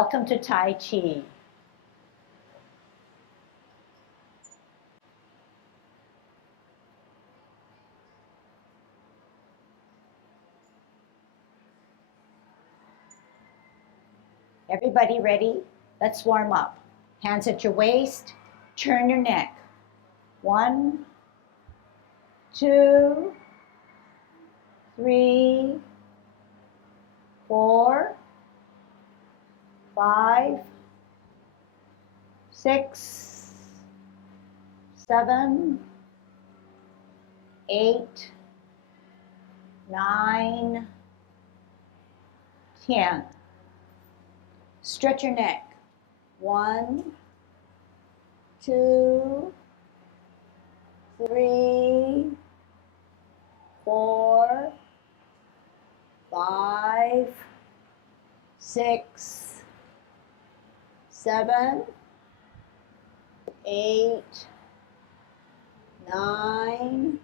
Welcome to Tai Chi. Everybody ready? Let's warm up. Hands at your waist, turn your neck. 1, 2, 3, 4, 5, 6, 7, 8, 9, 10. Stretch your neck. 1, 2, 3, 4, 5, 6, 7, 8, 9,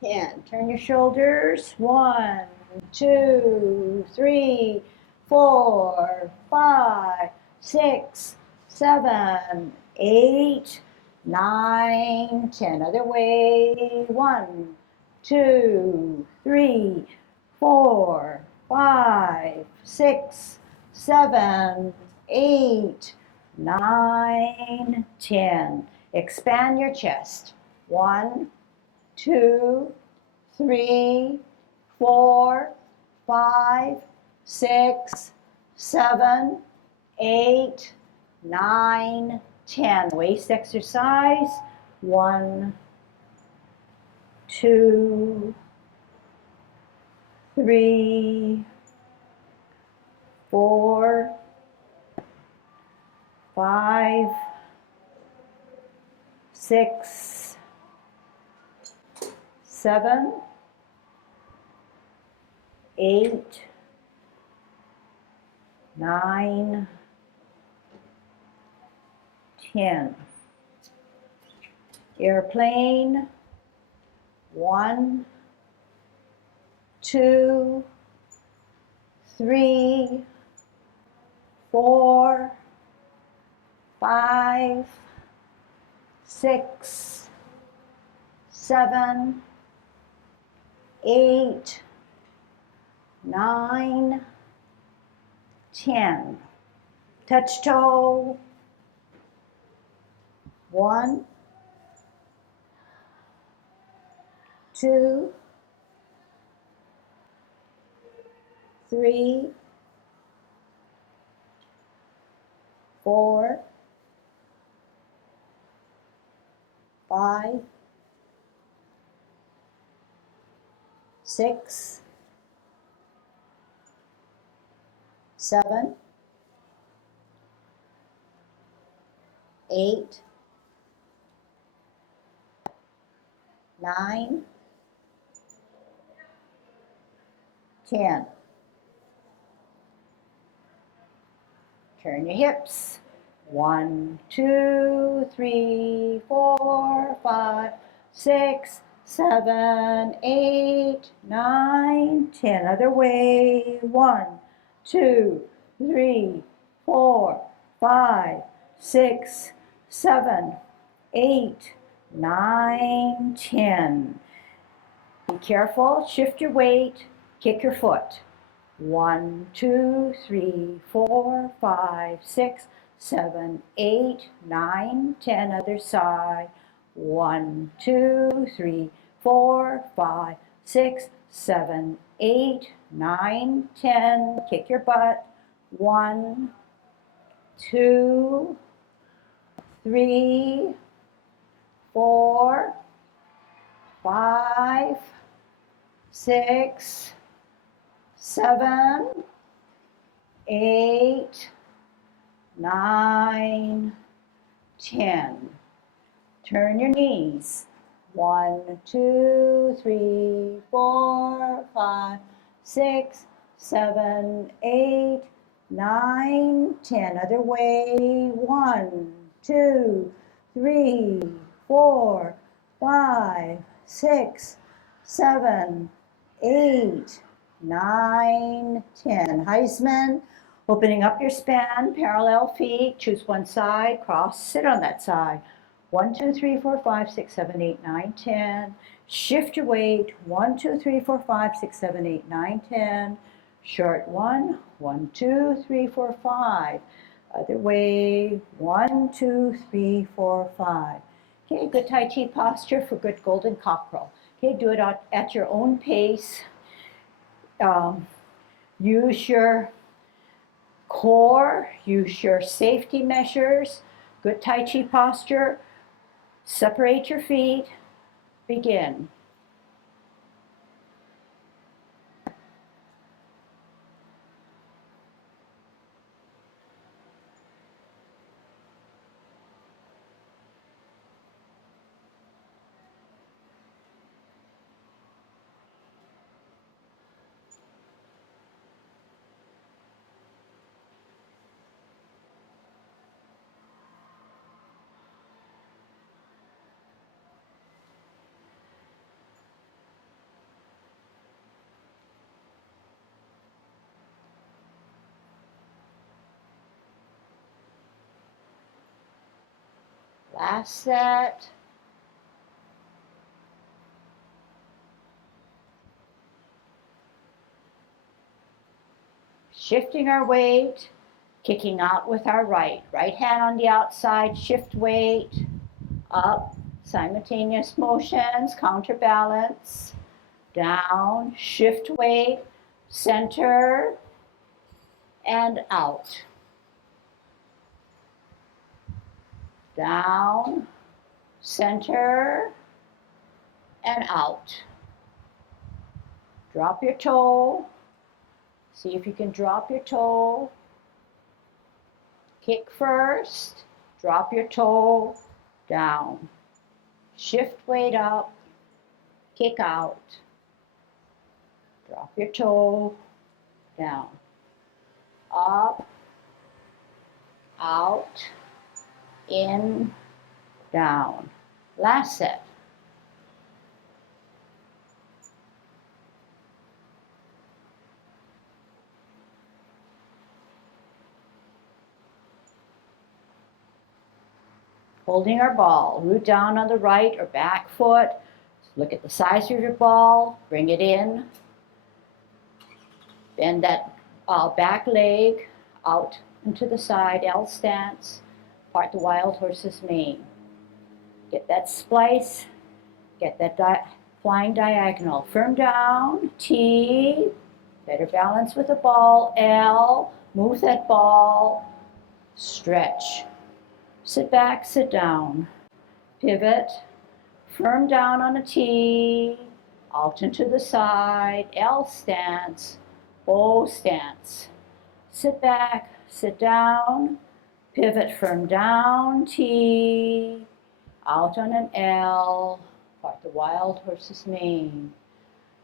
10. Turn your shoulders. 1, 2, 3, 4, 5, 6, 7, 8, 9, 10. Other way. 1, 2, 3, 4, 5, 6, 7, 8, 9, 10. Expand your chest. 1, 2, 3, 4, 5, 6, 7, 8, 9, 10. Waist exercise. 1, 2, 3, 4, 5, 6, 7, 8, 9, 10. Airplane. 1, 2, 3, 4, 5, 6, 7, 8, 9, 10. Touch toe. 1, 2, 3, 4, 5, 6, 7, 8, 9, 10. Turn your hips. 1, 2, 3, 4, 5, 6, 7, 8, 9, 10. Other way. 1, 2, 3, 4, 5, 6, 7, 8, 9, 10. Be careful. Shift your weight. Kick your foot. 1, 2, 3, 4, 5, 6, 7, 8, 9, 10. Other side. 1, 2, 3, 4, 5, 6, 7, 8, 9, 10. Kick your butt. 1, 2, 3, 4, 5, 6, 7, 8, 9, 10. Turn your knees. 1, 2, 3, 4, 5, 6, 7, 8, 9, 10. Other way. 1, 2, 3, 4, 5, 6, 7, 8, 9, 10. Heisman. Opening up your span, parallel feet, choose one side, cross, sit on that side. 1, 2, 3, 4, 5, 6, 7, 8, 9, 10. Shift your weight. 1, 2, 3, 4, 5, 6, 7, 8, 9, 10. Short one. 1, 2, 3, 4, 5. Other way. 1, 2, 3, 4, 5. Okay, good Tai Chi posture for good golden cockerel. Okay, do it at your own pace. Use your core, use your safety measures. Good Tai Chi posture. Separate your feet. Begin. Last set. Shifting our weight, kicking out with our right. Right hand on the outside, shift weight, up, simultaneous motions, counterbalance, down, shift weight, center, and out. Down, center, and out. Drop your toe. See if you can drop your toe. Kick first, drop your toe, down. Shift weight up, kick out. Drop your toe, down. Up, out, in, down. Last set. Holding our ball, root down on the right or back foot. Look at the size of your ball, bring it in. Bend that back leg out into the side, L stance. Part the wild horse's mane. Get that splice, get that flying diagonal. Firm down, T, better balance with the ball, L, move that ball, stretch. Sit back, sit down. Pivot, firm down on a T, alt into the side, L stance, bow stance. Sit back, sit down, pivot, firm down, T, out on an L, part the wild horse's mane.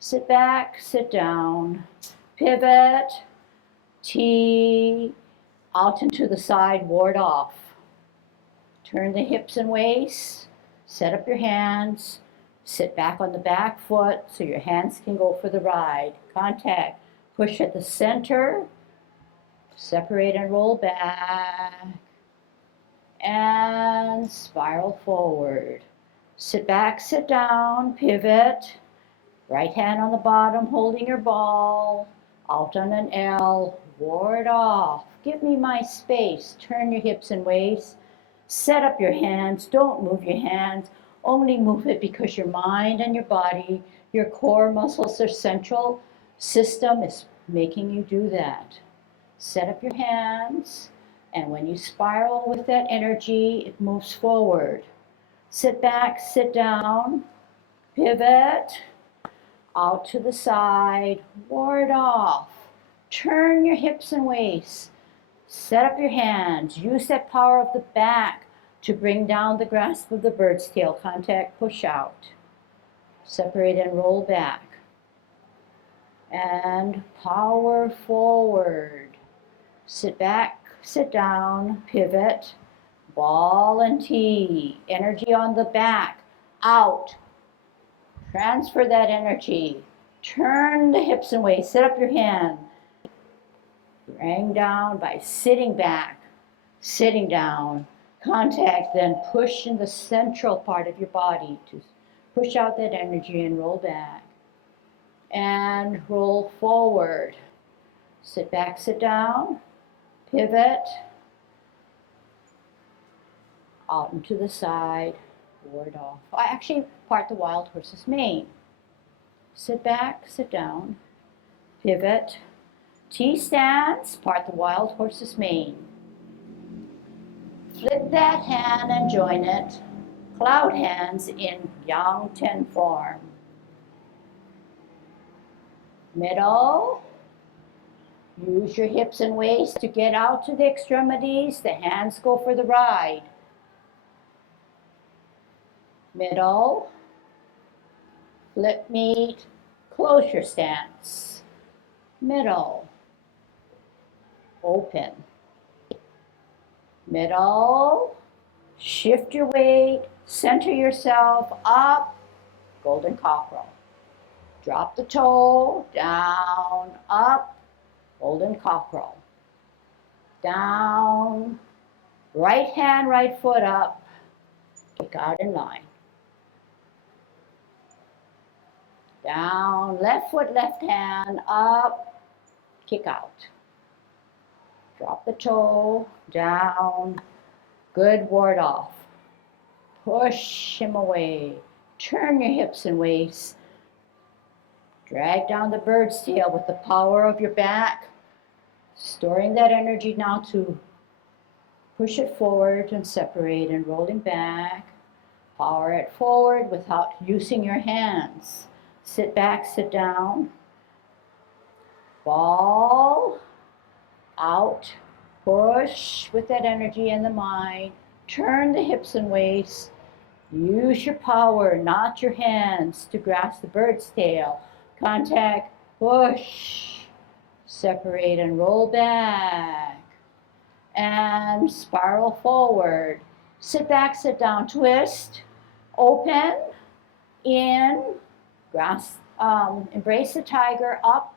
Sit back, sit down, pivot, T, out into the side, ward off. Turn the hips and waist, set up your hands, sit back on the back foot so your hands can go for the ride. Contact, push at the center, separate and roll back, and spiral forward. Sit back, sit down, pivot, right hand on the bottom holding your ball, out on an L, ward off. Give me my space, turn your hips and waist. Set up your hands, don't move your hands, only move it because your mind and your body, your core muscles, their central system is making you do that. Set up your hands, and when you spiral with that energy, it moves forward. Sit back, sit down, pivot, out to the side, ward off. Turn your hips and waist. Set up your hands. Use that power of the back to bring down the grasp of the bird's tail. Contact, push out. Separate and roll back. And power forward. Sit back, sit down, pivot, ball and T. Energy on the back, out. Transfer that energy. Turn the hips and waist. Set up your hand. Bring down by sitting back, sitting down. Contact, then push in the central part of your body to push out that energy and roll back. And roll forward. Sit back, sit down, pivot, out and to the side, ward off. I actually part the wild horse's mane. Sit back, sit down, pivot, T-stance, part the wild horse's mane. Flip that hand and join it. Cloud hands in Yang Ten form. Middle. Use your hips and waist to get out to the extremities. The hands go for the ride. Middle. Flip meet. Closure stance. Middle. Open. Middle. Shift your weight. Center yourself up. Golden cockerel. Drop the toe. Down. Up. Golden cockerel. Down. Right hand, right foot up. Kick out in line. Down. Left foot, left hand. Up. Kick out. Drop the toe. Down. Good, ward off. Push him away. Turn your hips and waist. Drag down the bird's tail with the power of your back. Storing that energy now to push it forward and separate and rolling back. Power it forward without using your hands. Sit back, sit down. Ball. Out. Push with that energy in the mind. Turn the hips and waist. Use your power, not your hands, to grasp the bird's tail. Contact, push, separate and roll back. And spiral forward. Sit back, sit down, twist, open, in, grasp, embrace the tiger, up,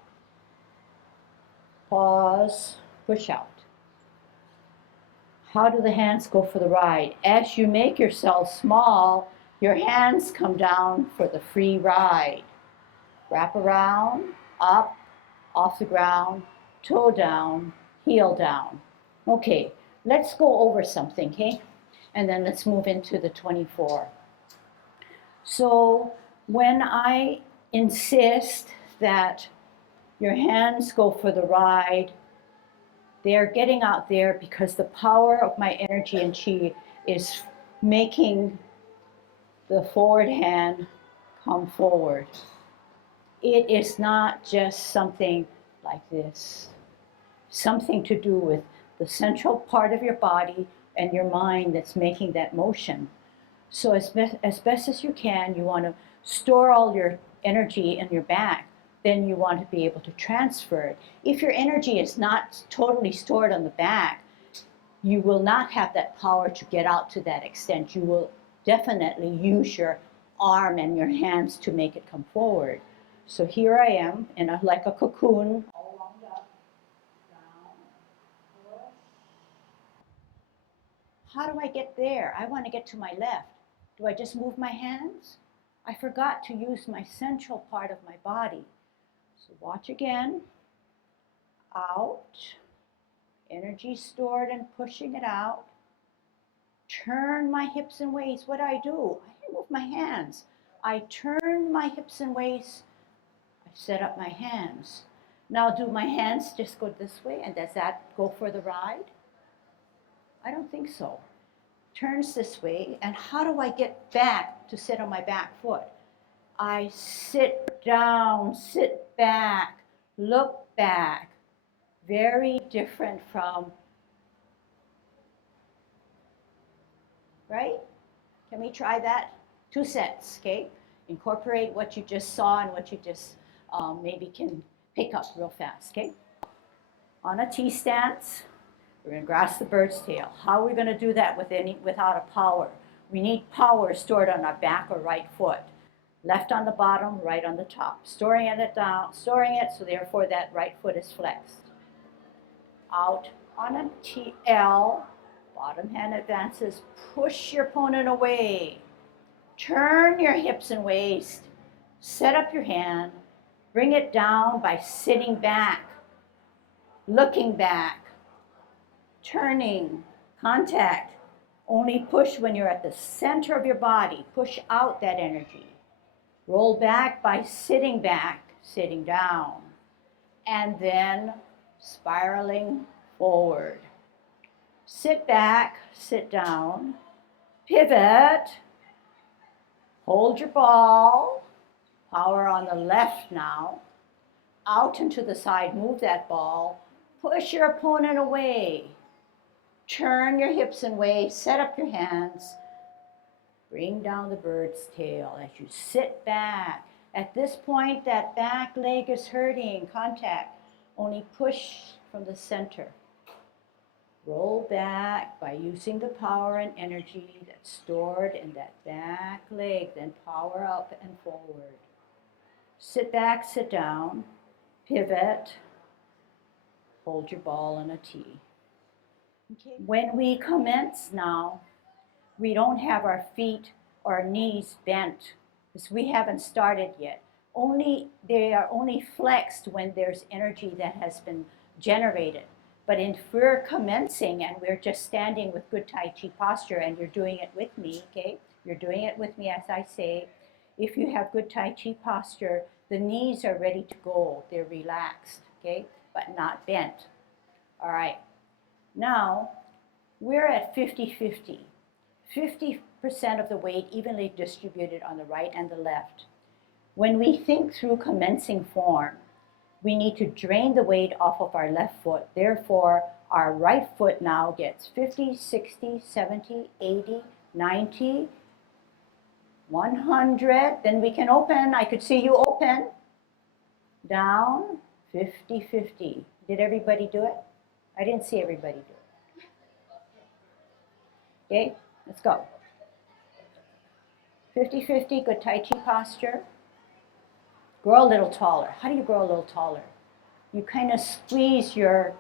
pause, push out. How do the hands go for the ride? As you make yourself small, your hands come down for the free ride. Wrap around, up, off the ground, toe down, heel down. Okay, let's go over something, okay? And then let's move into the 24. So when I insist that your hands go for the ride, they're getting out there because the power of my energy and chi is making the forward hand come forward. It is not just something like this. Something to do with the central part of your body and your mind that's making that motion. So as best as you can, you want to store all your energy in your back. Then you want to be able to transfer it. If your energy is not totally stored on the back, you will not have that power to get out to that extent. You will definitely use your arm and your hands to make it come forward. So here I am, like a cocoon, all wound up, down, push. How do I get there? I want to get to my left. Do I just move my hands? I forgot to use my central part of my body. So watch again. Out. Energy stored and pushing it out. Turn my hips and waist. What do? I didn't move my hands. I turn my hips and waist. I set up my hands. Now do my hands just go this way, and does that go for the ride? I don't think so. Turns this way, and how do I get back to sit on my back foot? I sit down, sit back, look back. Very different from, right? Can we try that? 2 sets, okay? Incorporate what you just saw and what you just maybe can pick up real fast, okay? On a T stance, we're going to grasp the bird's tail. How are we going to do that without a power? We need power stored on our back or right foot. Left on the bottom, right on the top. Storing it down, storing it, so therefore that right foot is flexed. out on a L, bottom hand advances, push your opponent away. Turn your hips and waist, set up your hand, bring it down by sitting back, looking back, turning, contact. Only push when you're at the center of your body. Push out that energy. Roll back by sitting back, sitting down, and then spiraling forward. Sit back, sit down, pivot, hold your ball, power on the left now, out and to the side, move that ball, push your opponent away, turn your hips and waist, set up your hands, bring down the bird's tail as you sit back. At this point, that back leg is hurting, contact, only push from the center. Roll back by using the power and energy that's stored in that back leg, then power up and forward. Sit back, sit down, pivot, hold your ball in a T. Okay. When we commence now, we don't have our feet or knees bent because we haven't started yet. They are only flexed when there's energy that has been generated. But if we're commencing and we're just standing with good Tai Chi posture and you're doing it with me, okay? You're doing it with me as I say. If you have good Tai Chi posture, the knees are ready to go. They're relaxed, okay? But not bent. All right. Now, we're at 50-50. 50% of the weight evenly distributed on the right and the left. When we think through commencing form, we need to drain the weight off of our left foot. Therefore, our right foot now gets 50, 60, 70, 80, 90, 100. Then we can open. I could see you open. Down, 50-50. Did everybody do it? I didn't see everybody do it. Okay, let's go. 50-50, good Tai Chi posture. Grow a little taller. How do you grow a little taller? You kind of squeeze your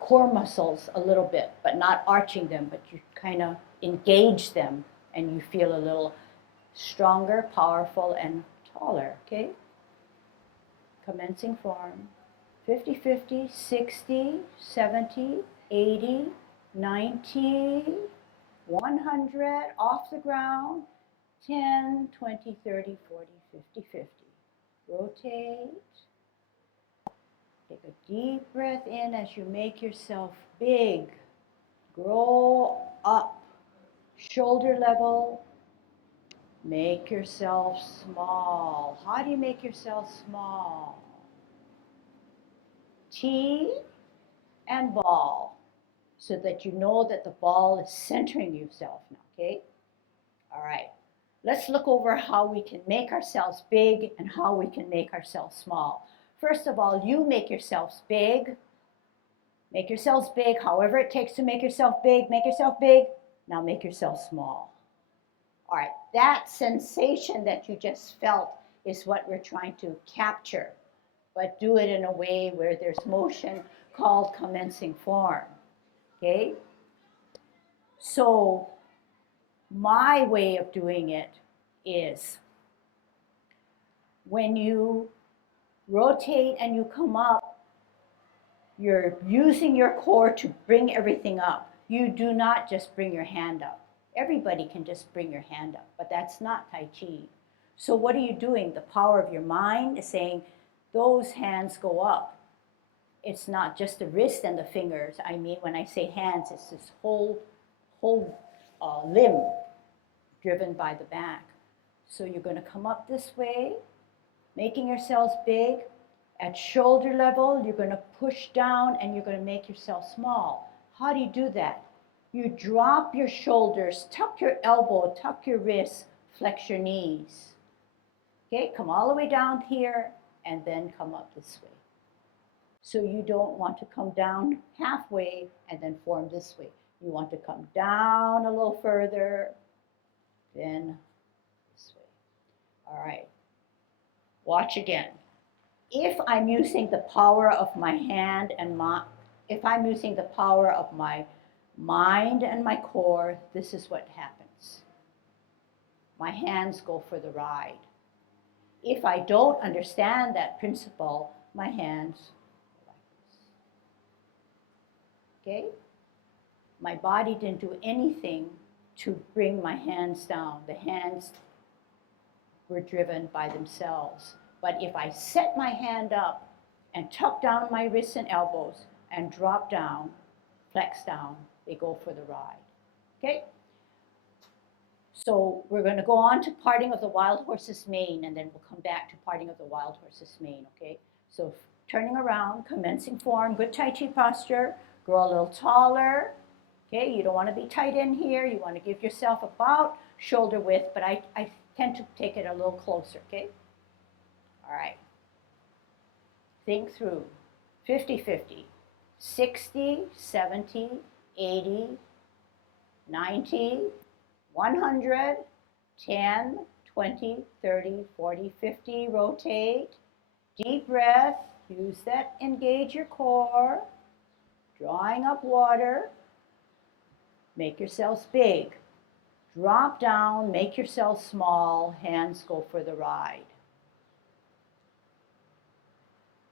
core muscles a little bit, but not arching them, but you kind of engage them and you feel a little stronger, powerful, and taller, okay? Commencing form. 50-50, 60, 70, 80, 90, 100, off the ground, 10, 20, 30, 40, 50, 50. Rotate. Take a deep breath in as you make yourself big. Grow up. Shoulder level. Make yourself small. How do you make yourself small? T and ball, so that you know that the ball is centering yourself now, okay? All right. Let's look over how we can make ourselves big and how we can make ourselves small. First of all, you make yourselves big. Make yourselves big, however it takes to make yourself big. Make yourself big. Now make yourself small. All right, that sensation that you just felt is what we're trying to capture, but do it in a way where there's motion called commencing form, okay? So my way of doing it is when you rotate and you come up, you're using your core to bring everything up. You do not just bring your hand up. Everybody can just bring your hand up, but that's not Tai Chi. So what are you doing? The power of your mind is saying, those hands go up. It's not just the wrist and the fingers. I mean, when I say hands, it's this whole limb driven by the back. So you're going to come up this way, making yourselves big. At shoulder level, you're going to push down and you're going to make yourself small. How do you do that? You drop your shoulders, tuck your elbow, tuck your wrists, flex your knees. Okay, come all the way down here and then come up this way. So you don't want to come down halfway and then form this way. You want to come down a little further, then this way. All right, watch again. If I'm using the power of my hand and if I'm using the power of my mind and my core, this is what happens. My hands go for the ride. If I don't understand that principle, my hands go like this. Okay? My body didn't do anything to bring my hands down. The hands were driven by themselves. But if I set my hand up and tuck down my wrists and elbows and drop down, flex down, they go for the ride. Okay? So we're going to go on to parting of the wild horse's mane, and then we'll come back to parting of the wild horse's mane, okay? So turning around, commencing form, good Tai Chi posture, grow a little taller, okay? You don't want to be tight in here. You want to give yourself about shoulder width, but I tend to take it a little closer, okay? All right. Think through. 50-50, 60, 70, 80, 90, 100, 10, 20, 30, 40, 50, rotate. Deep breath, use that, engage your core. Drawing up water. Make yourselves big. Drop down, make yourself small, hands go for the ride.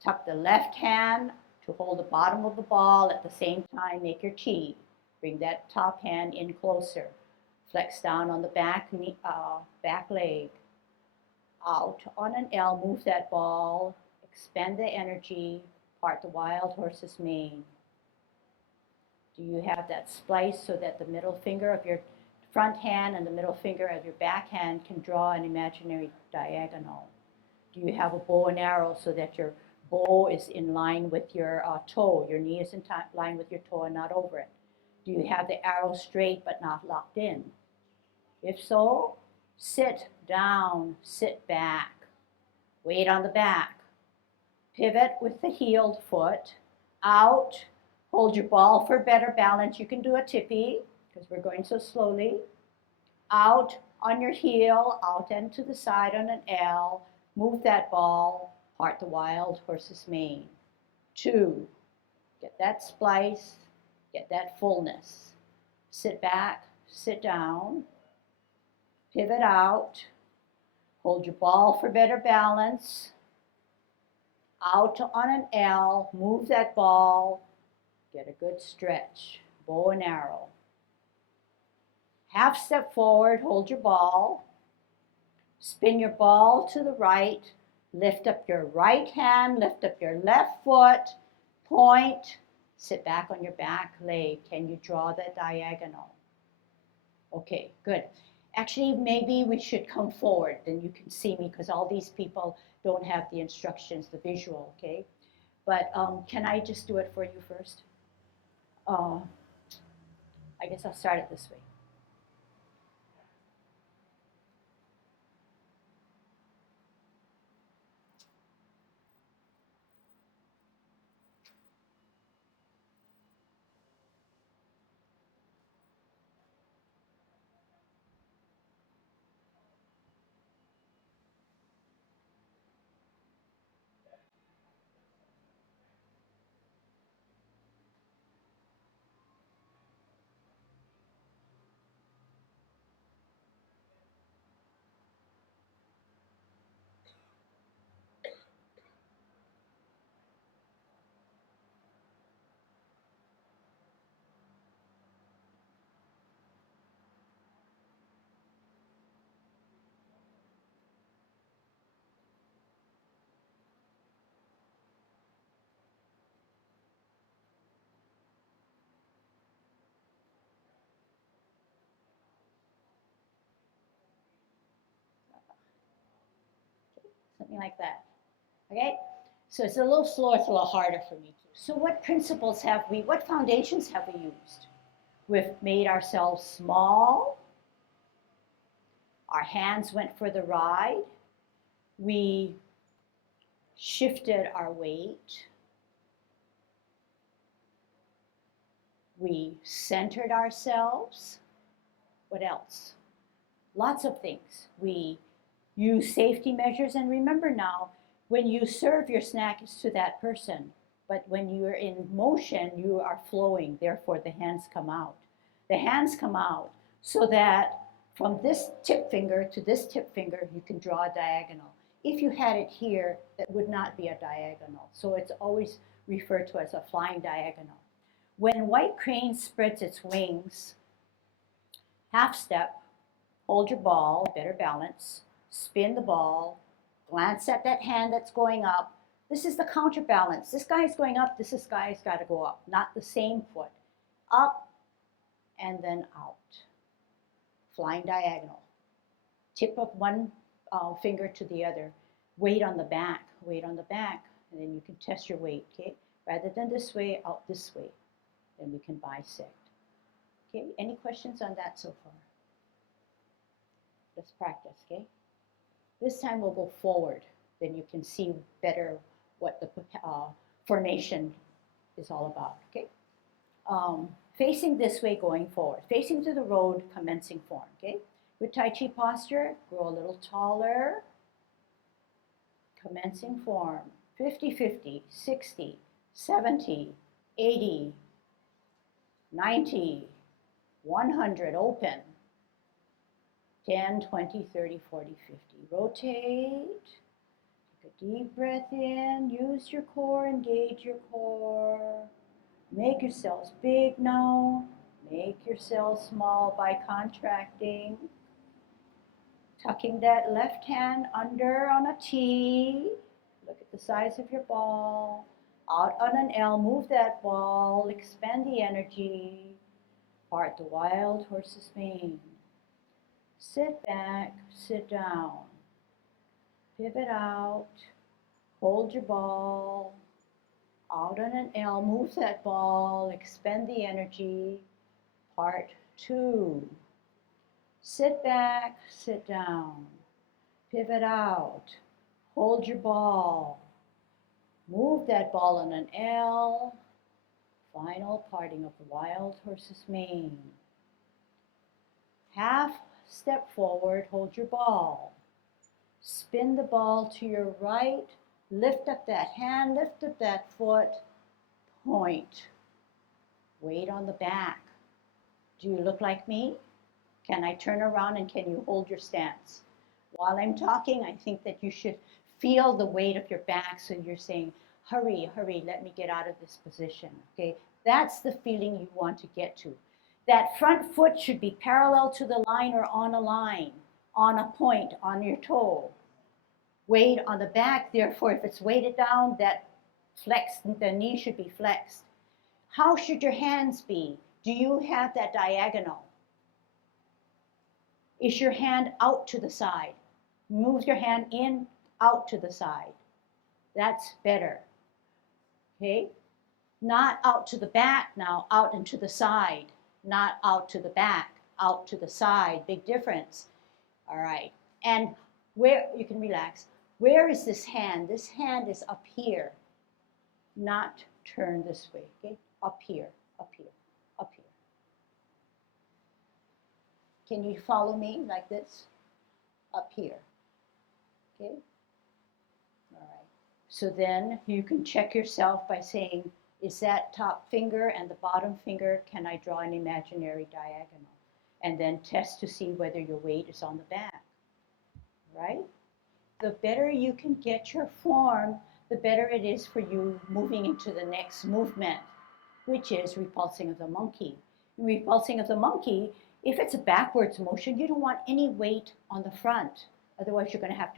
Tuck the left hand to hold the bottom of the ball. At the same time, make your chi. Bring that top hand in closer. Flex down on the back leg. Out on an L, move that ball. Expend the energy. Part the wild horse's mane. Do you have that splice so that the middle finger of your front hand and the middle finger of your back hand can draw an imaginary diagonal? Do you have a bow and arrow so that your bow is in line with your toe, your knee is in line with your toe and not over it? Do you have the arrow straight but not locked in? If so, sit down, sit back, weight on the back, pivot with the heeled foot, out, hold your ball for better balance. You can do a tippy because we're going so slowly. Out on your heel, out and to the side on an L, move that ball, part the wild horse's mane. 2, get that splice, get that fullness. Sit back, sit down, pivot out, hold your ball for better balance, out on an L, move that ball, get a good stretch, bow and arrow. Half step forward, hold your ball, spin your ball to the right, lift up your right hand, lift up your left foot, point, sit back on your back leg. Can you draw that diagonal? Okay, good. Actually, maybe we should come forward, then you can see me because all these people don't have the instructions, the visual, okay? But can I just do it for you first? I guess I'll start it this way. Something like that. Okay? So it's a little slower, it's a little harder for me too. So what principles have we, what foundations have we used? We've made ourselves small. Our hands went for the ride. We shifted our weight. We centered ourselves. What else? Lots of things. We use safety measures, and remember now, when you serve your snack, it's to that person. But when you're in motion, you are flowing, therefore the hands come out. The hands come out so that from this tip finger to this tip finger, you can draw a diagonal. If you had it here, that would not be a diagonal. So it's always referred to as a flying diagonal. When white crane spreads its wings, half step, hold your ball, better balance, spin the ball, glance at that hand that's going up. This is the counterbalance. This guy's going up, this guy's got to go up, not the same foot. Up and then out. Flying diagonal. Tip of one finger to the other. Weight on the back, and then you can test your weight, okay? Rather than this way, out this way. Then we can bisect. Okay, any questions on that so far? Let's practice, okay? This time we'll go forward. Then you can see better what the formation is all about, okay? Facing this way, going forward. Facing to the road, commencing form, okay? With Tai Chi posture, grow a little taller. Commencing form, 50-50, 60, 70, 80, 90, 100, open. 10, 20, 30, 40, 50. Rotate. Take a deep breath in. Use your core, engage your core. Make yourselves big now. Make yourselves small by contracting. Tucking that left hand under on a T. Look at the size of your ball. Out on an L, move that ball. Expand the energy. Part the wild horse's mane. Sit back, sit down. Pivot out. Hold your ball. Out on an L, move that ball. Expend the energy. Part 2. Sit back, sit down, pivot out, hold your ball, move that ball on an L, final parting of the wild horse's mane. Half step forward, hold your ball, spin the ball to your right, lift up that hand, lift up that foot, point, weight on the back. Do you look like me? Can I turn around and can you hold your stance? While I'm talking, I think that you should feel the weight of your back, so you're saying, hurry, hurry, let me get out of this position, okay? That's the feeling you want to get to. That front foot should be parallel to the line or on a line, on a point, on your toe. Weight on the back, therefore, if it's weighted down, that flex, the knee should be flexed. How should your hands be? Do you have that diagonal? Is your hand out to the side? Move your hand in, out to the side. That's better. Okay? Not out to the back now, out and to the side. Not out to the back, out to the side. Big difference. All right. And where, you can relax. Where is this hand? This hand is up here. Not turn this way. Okay? Up here, up here, up here. Can you follow me like this? Up here. Okay? All right. So then you can check yourself by saying, is that top finger and the bottom finger, can I draw an imaginary diagonal? And then test to see whether your weight is on the back. Right? The better you can get your form, the better it is for you moving into the next movement, which is repulsing of the monkey. In repulsing of the monkey, if it's a backwards motion, you don't want any weight on the front. Otherwise, you're going to have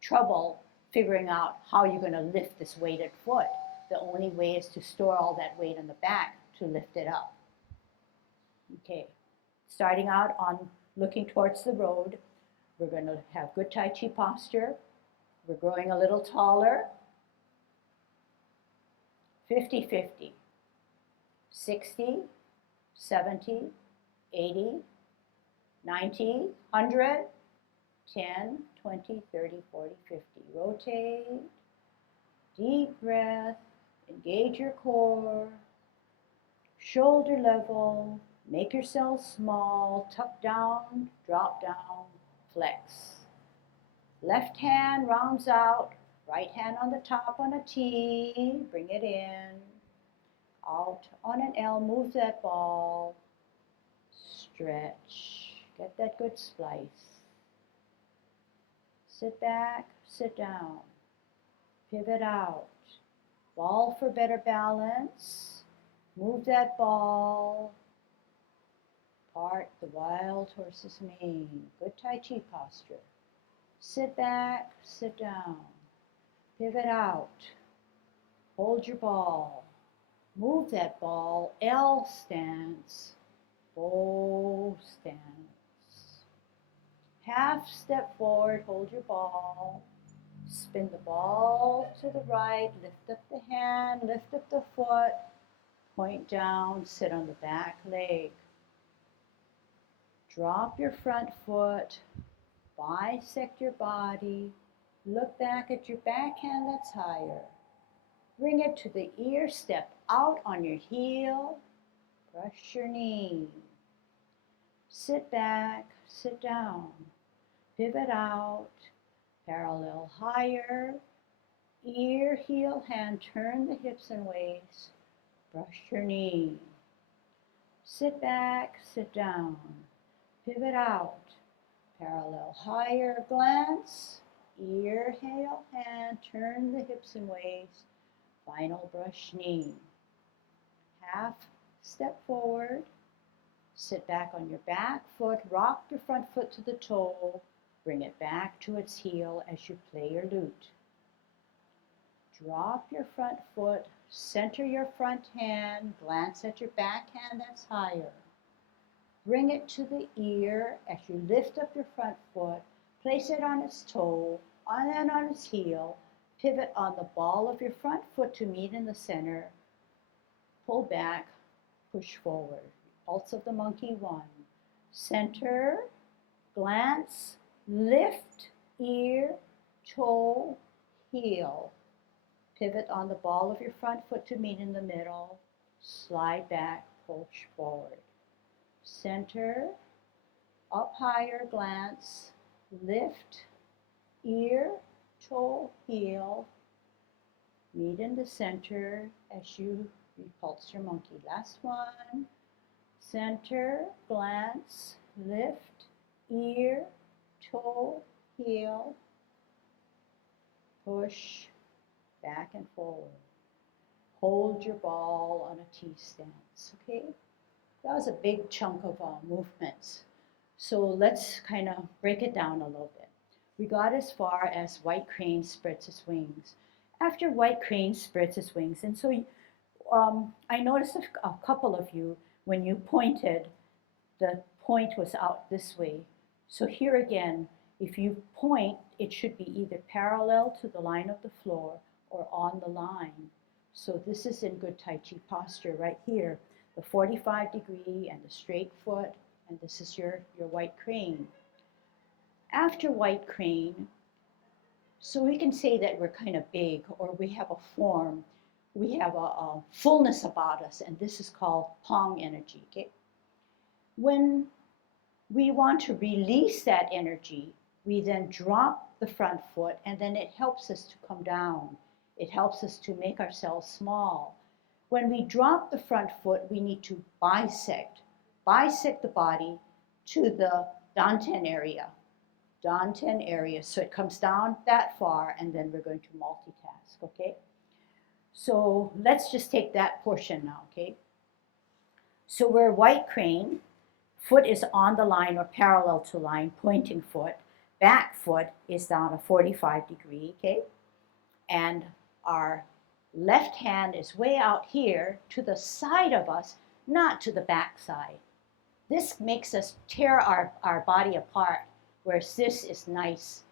trouble figuring out how you're going to lift this weighted foot. The only way is to store all that weight in the back to lift it up. Okay, starting out on looking towards the road, we're going to have good Tai Chi posture. We're growing a little taller. 50-50. 60, 70, 80, 90, 100, 10, 20, 30, 40, 50. Rotate. Deep breath. Engage your core. Shoulder level. Make yourself small. Tuck down. Drop down. Flex. Left hand rounds out. Right hand on the top on a T, bring it in. Out on an L, move that ball. Stretch, get that good splice. Sit back, sit down. Pivot out. Ball for better balance. Move that ball. Part the wild horse's mane. Good Tai Chi posture. Sit back, sit down. Pivot out. Hold your ball. Move that ball. L stance. Bow stance. Half step forward, hold your ball. Spin the ball to the right, lift up the hand, lift up the foot, point down, sit on the back leg. Drop your front foot, bisect your body, look back at your backhand that's higher. Bring it to the ear, step out on your heel, brush your knee. Sit back, sit down, pivot out, parallel higher, ear, heel, hand, turn the hips and waist, brush your knee. Sit back, sit down, pivot out, parallel higher, glance, ear, heel, hand, turn the hips and waist, final brush knee. Half step forward, sit back on your back foot, rock your front foot to the toe, bring it back to its heel as you play your lute. Drop your front foot, center your front hand, glance at your back hand that's higher. Bring it to the ear as you lift up your front foot, place it on its toe, and on its heel, pivot on the ball of your front foot to meet in the center, pull back, push forward. Pulse of the monkey 1. Center, glance, lift, ear, toe, heel. Pivot on the ball of your front foot to meet in the middle. Slide back, push forward. Center, up higher, glance, lift, ear, toe, heel. Meet in the center as you repulse your monkey. Last one. Center, glance, lift, ear, toe, heel. Push back and forward. Hold your ball on a T stance, okay? That was a big chunk of movements. So let's kind of break it down a little bit. We got as far as white crane spreads its wings. After white crane spreads its wings, and so I noticed a couple of you, when you pointed, the point was out this way. So here again, if you point, it should be either parallel to the line of the floor or on the line. So this is in good Tai Chi posture right here, the 45-degree and the straight foot, and this is your white crane. After white crane, so we can say that we're kind of big, or we have a form, we have a fullness about us, and this is called Pong energy, okay? When we want to release that energy, we then drop the front foot, and then it helps us to come down. It helps us to make ourselves small. When we drop the front foot, we need to bisect the body to the dantian area. So it comes down that far, and then we're going to multitask, okay? So let's just take that portion now, okay? So we're white crane. Foot is on the line or parallel to line, pointing foot. Back foot is down a 45-degree, okay? And our left hand is way out here to the side of us, not to the back side. This makes us tear our body apart, whereas this is nice.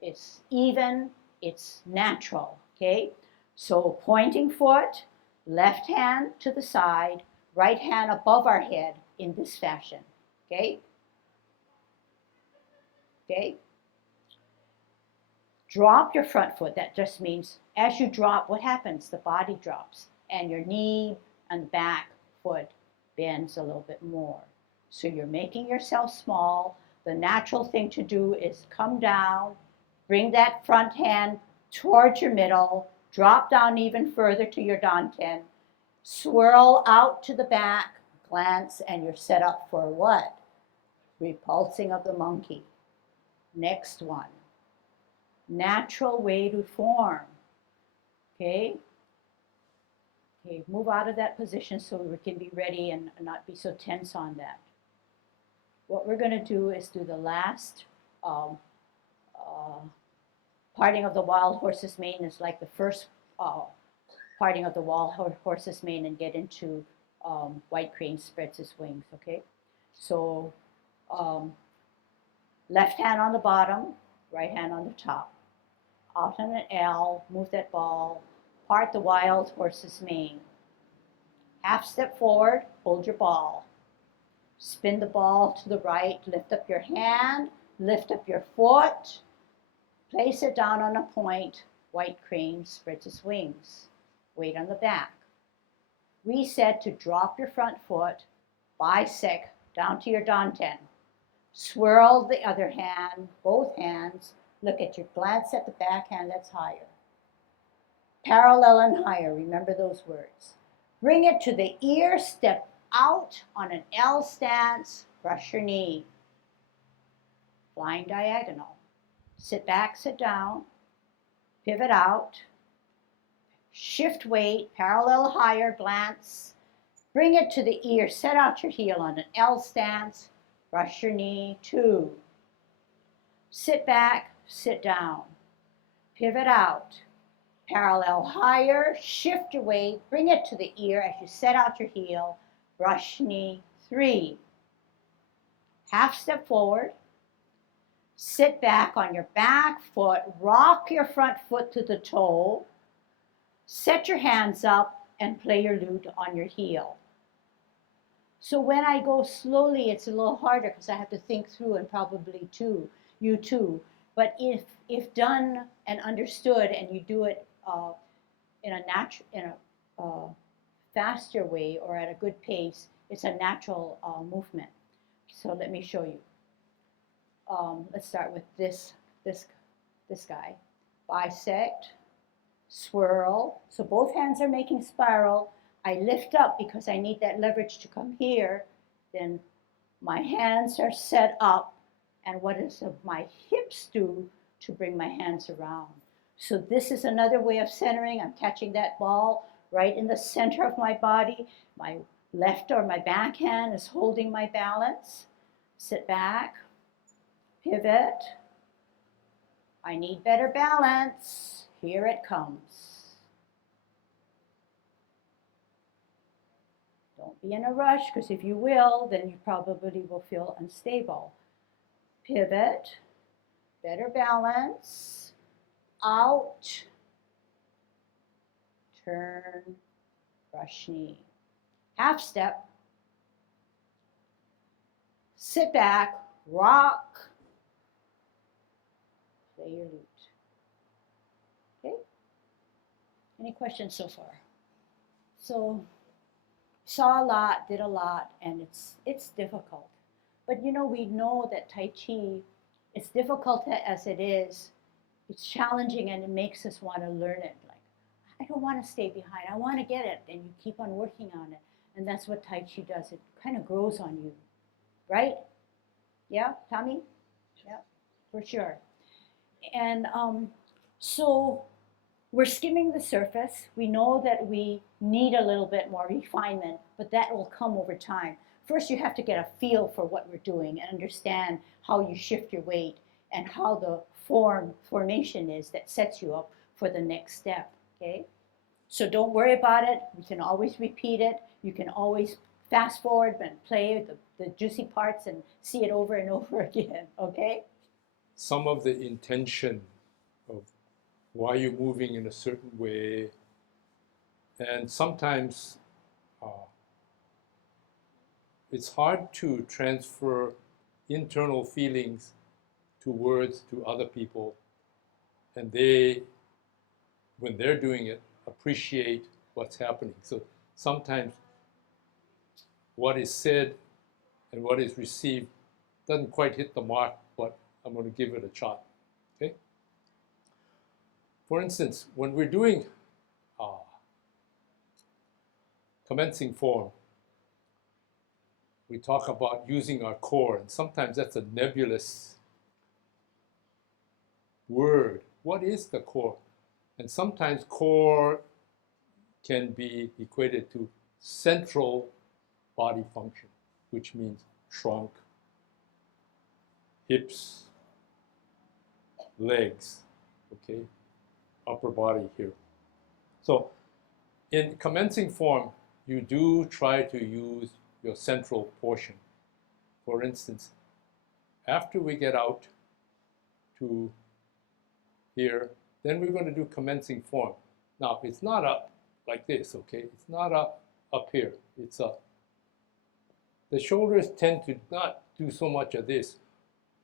It's even, it's natural, okay? So pointing foot, left hand to the side, right hand above our head in this fashion, okay? Okay? Drop your front foot. That just means as you drop, what happens? The body drops, and your knee and back foot bends a little bit more. So you're making yourself small. The natural thing to do is come down, bring that front hand towards your middle, drop down even further to your dantian, swirl out to the back, glance, and you're set up for what? Repulsing of the monkey. Next one. Natural way to form. Okay? Okay, move out of that position so we can be ready and not be so tense on that. What we're going to do is do the last parting of the wild horse's mane is like the first parting of the wild horse's mane and get into white crane spreads his wings, okay? So left hand on the bottom, right hand on the top. Out on an L, move that ball, part the wild horse's mane. Half step forward, hold your ball. Spin the ball to the right, lift up your hand, lift up your foot, place it down on a point, white crane spreads its wings. Weight on the back. Reset to drop your front foot, bisect down to your dantian. Swirl the other hand, both hands, look at your glance at the back hand that's higher. Parallel and higher, remember those words. Bring it to the ear, step out on an L stance, brush your knee. Flying diagonal. Sit back, sit down, pivot out, shift weight, parallel higher, glance. Bring it to the ear, set out your heel on an L stance, brush your knee, 2. Sit back, sit down, pivot out, parallel higher, shift your weight, bring it to the ear as you set out your heel, brush knee, 3. Half step forward, sit back on your back foot, rock your front foot to the toe, set your hands up and play your lute on your heel. So when I go slowly, it's a little harder because I have to think through, and probably you too. But if done and understood, and you do it in a faster way or at a good pace, it's a natural movement. So let me show you. Let's start with this guy. Bisect, swirl. So both hands are making spiral. I lift up because I need that leverage to come here. Then my hands are set up. And what does my hips do to bring my hands around? So this is another way of centering. I'm catching that ball right in the center of my body. My left or my back hand is holding my balance. Sit back, pivot. I need better balance. Here it comes. Don't be in a rush, because if you will, then you probably will feel unstable. Pivot, better balance, out, turn, brush knee. Half step, sit back, rock, play your lute. Okay? Any questions so far? So, saw a lot, did a lot, and it's difficult. But you know, we know that Tai Chi, it's difficult as it is, it's challenging, and it makes us want to learn it. Like, I don't want to stay behind, I want to get it, and you keep on working on it. And that's what Tai Chi does, it kind of grows on you, right? Yeah, Tommy? Yeah, for sure. And so we're skimming the surface. We know that we need a little bit more refinement, but that will come over time. First, you have to get a feel for what we're doing and understand how you shift your weight and how the formation is that sets you up for the next step, okay? So don't worry about it. You can always repeat it. You can always fast forward and play the juicy parts and see it over and over again, okay? Some of the intention of why you're moving in a certain way, and sometimes it's hard to transfer internal feelings to words to other people, and they, when they're doing it, appreciate what's happening. So sometimes what is said and what is received doesn't quite hit the mark, but I'm going to give it a shot. Okay? For instance, when we're doing commencing form, we talk about using our core, and sometimes that's a nebulous word. What is the core? And sometimes core can be equated to central body function, which means trunk, hips, legs, okay, upper body here. So in commencing form, you do try to use your central portion. For instance, after we get out to here, then we're going to do commencing form. Now, it's not up like this, okay? It's not up here. It's up. The shoulders tend to not do so much of this,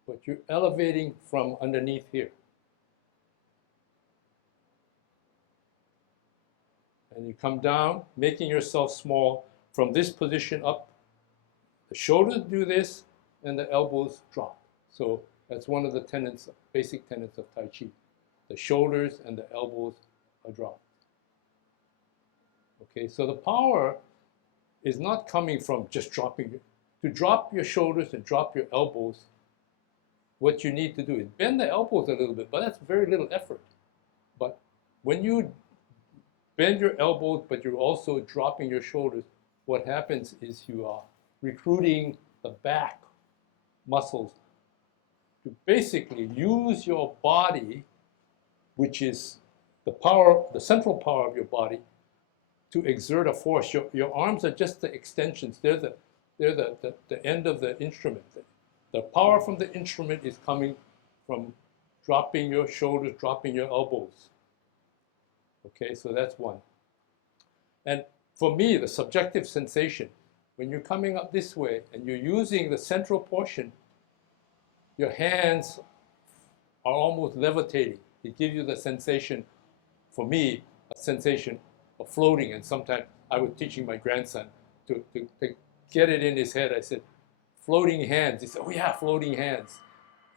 but you're elevating from underneath here. And you come down, making yourself small from this position up. The shoulders do this, and the elbows drop. So that's one of the tenets, basic tenets of Tai Chi. The shoulders and the elbows are dropped. Okay, so the power is not coming from just dropping. To drop your shoulders and drop your elbows, what you need to do is bend the elbows a little bit, but that's very little effort. But when you bend your elbows, but you're also dropping your shoulders, what happens is you are recruiting the back muscles to basically use your body, which is the power, the central power of your body, to exert a force. Your arms are just the extensions. They're the end of the instrument. The power from the instrument is coming from dropping your shoulders, dropping your elbows. Okay, so that's one. And for me, the subjective sensation, when you're coming up this way and you're using the central portion, your hands are almost levitating. It gives you the sensation, for me, a sensation of floating. And sometimes I was teaching my grandson to get it in his head. I said, floating hands. He said, oh yeah, floating hands.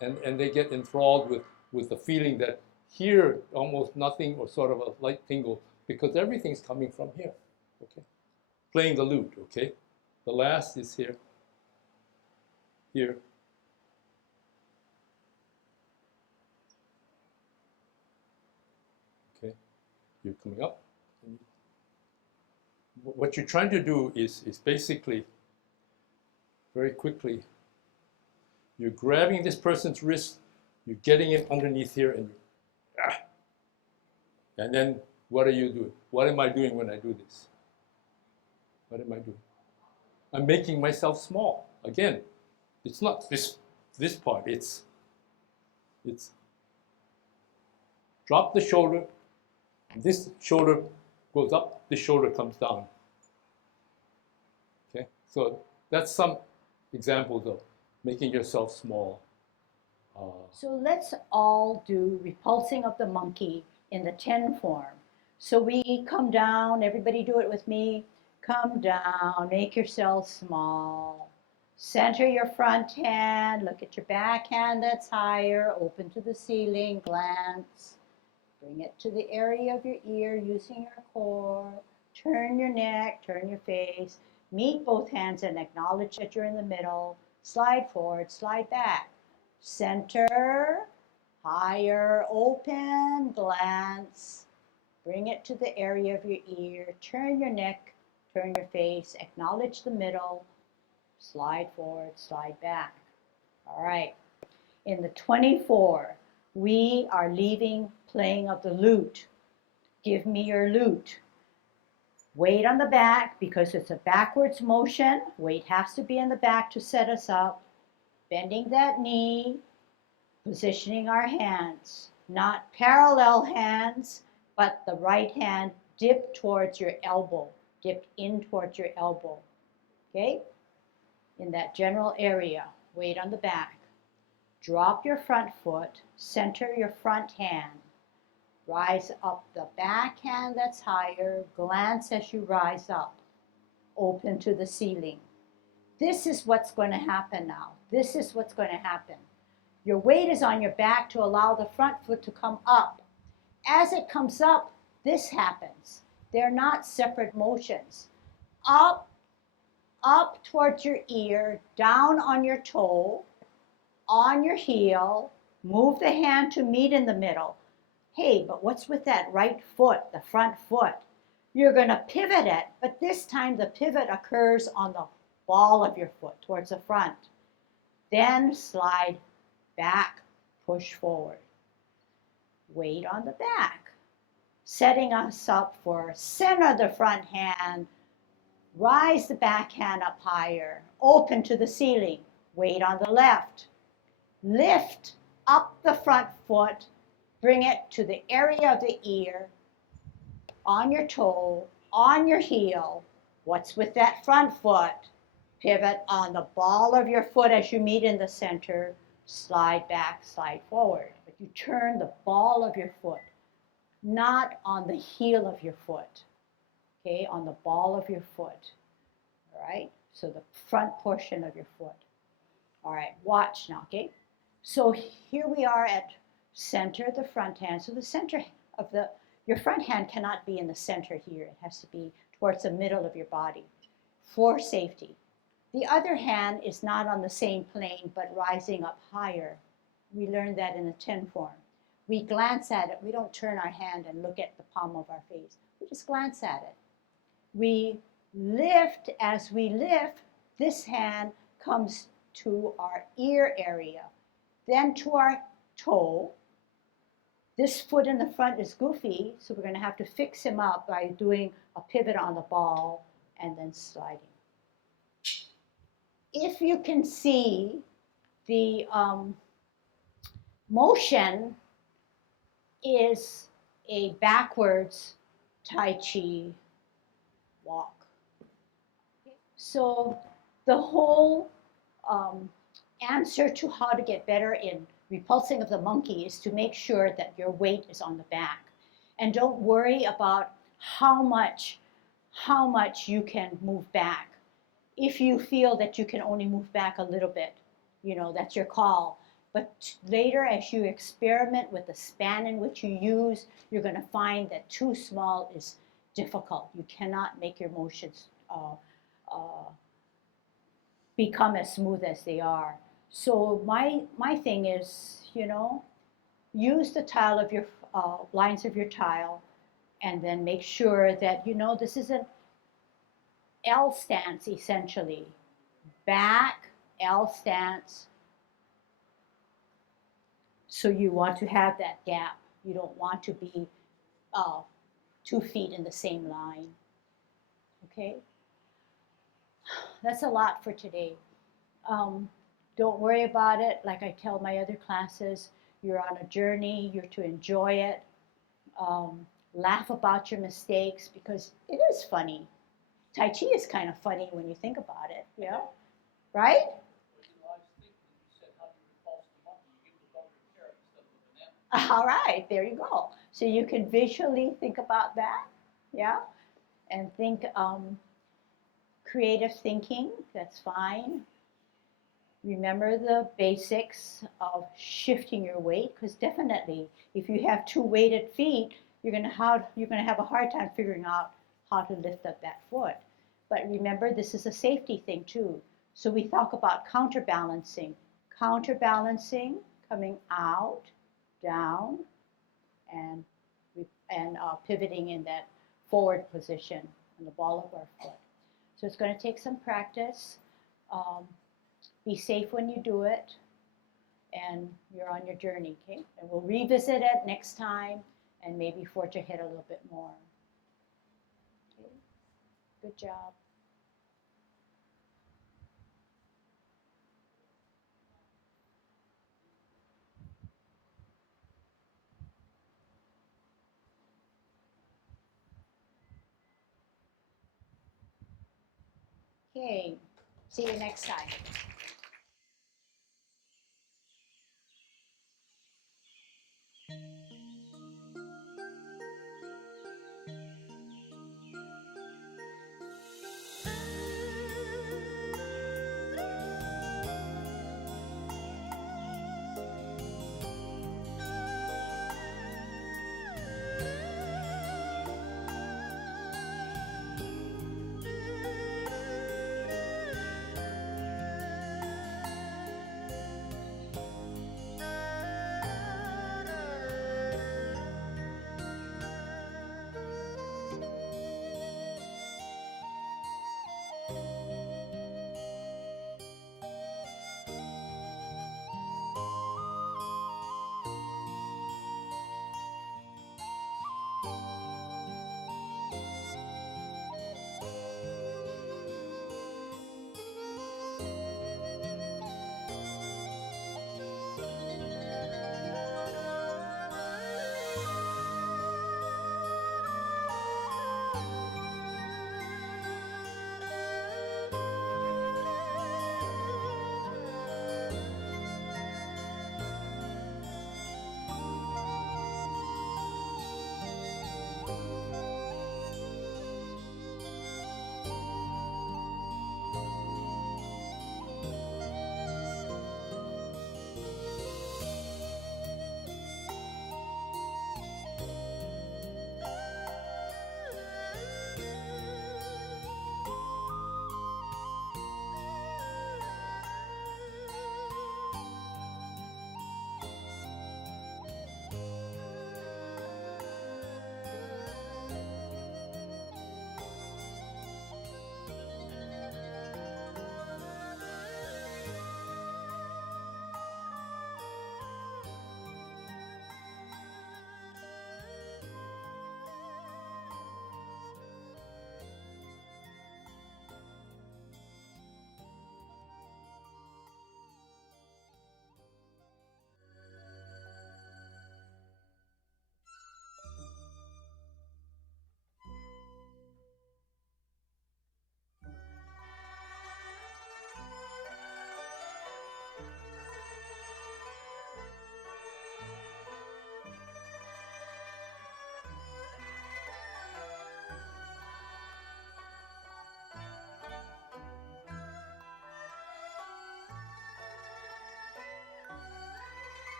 And they get enthralled with the feeling that here, almost nothing or sort of a light tingle, because everything's coming from here, okay? Playing the lute, okay? The last is here, here. Okay, you're coming up. What you're trying to do is basically, very quickly, you're grabbing this person's wrist, you're getting it underneath here, and then what are you doing? What am I doing when I do this? What am I doing? I'm making myself small. Again, it's not this part. It's drop the shoulder. This shoulder goes up. This shoulder comes down. Okay, so that's some examples of making yourself small. So let's all do repulsing of the monkey in the 10 form. So we come down, everybody do it with me. Come down, make yourself small. Center your front hand, look at your back hand that's higher, open to the ceiling, glance. Bring it to the area of your ear using your core. Turn your neck, turn your face. Meet both hands and acknowledge that you're in the middle. Slide forward, slide back. Center, higher, open, glance. Bring it to the area of your ear. Turn your neck, turn your face. Acknowledge the middle. Slide forward, slide back. All right. In the 24, we are leaving playing of the lute. Give me your lute. Weight on the back because it's a backwards motion. Weight has to be in the back to set us up. Bending that knee, positioning our hands. Not parallel hands, but the right hand dipped towards your elbow, dipped in towards your elbow. Okay? In that general area, weight on the back. Drop your front foot, center your front hand. Rise up the back hand that's higher, glance as you rise up. Open to the ceiling. This is what's going to happen now. This is what's going to happen. Your weight is on your back to allow the front foot to come up. As it comes up, this happens. They're not separate motions. Up, up towards your ear, down on your toe, on your heel, move the hand to meet in the middle. Hey, but what's with that right foot, the front foot? You're going to pivot it, but this time the pivot occurs on the ball of your foot towards the front. Then slide back, push forward. Weight on the back. Setting us up for center the front hand, rise the back hand up higher, open to the ceiling. Weight on the left. Lift up the front foot, bring it to the area of the ear, on your toe, on your heel. What's with that front foot? Pivot on the ball of your foot as you meet in the center, slide back, slide forward. But you turn the ball of your foot, not on the heel of your foot, okay, on the ball of your foot, all right? So the front portion of your foot. All right, watch now, okay? So here we are at center of the front hand. So the center of your front hand cannot be in the center here. It has to be towards the middle of your body for safety. The other hand is not on the same plane, but rising up higher. We learned that in the 10 form. We glance at it. We don't turn our hand and look at the palm of our face. We just glance at it. We lift. As we lift, this hand comes to our ear area, then to our toe. This foot in the front is goofy, so we're going to have to fix him up by doing a pivot on the ball and then sliding. If you can see, the motion is a backwards Tai Chi walk. So the whole answer to how to get better in repulsing of the monkey is to make sure that your weight is on the back. And don't worry about how much you can move back. If you feel that you can only move back a little bit, that's your call. But later, as you experiment with the span in which you use, you're going to find that too small is difficult. You cannot make your motions become as smooth as they are. So my thing is, use the tile of your lines of your tile, and then make sure that this is an L stance essentially. Back, L stance. So you want to have that gap. You don't want to be 2 feet in the same line. Okay? That's a lot for today. Don't worry about it. Like I tell my other classes, you're on a journey. You're to enjoy it. Laugh about your mistakes because it is funny. Tai Chi is kind of funny when you think about it. Yeah? Right? All right, there you go. So you can visually think about that, yeah? And think creative thinking, that's fine. Remember the basics of shifting your weight, because definitely if you have 2 weighted feet, you're going to have a hard time figuring out how to lift up that foot. But remember, this is a safety thing too. So we talk about counterbalancing. Counterbalancing, coming out, down, and pivoting in that forward position on the ball of our foot. So it's going to take some practice. Be safe when you do it, and you're on your journey, okay? And we'll revisit it next time and maybe forge ahead a little bit more. Okay? Good job. Okay, see you next time.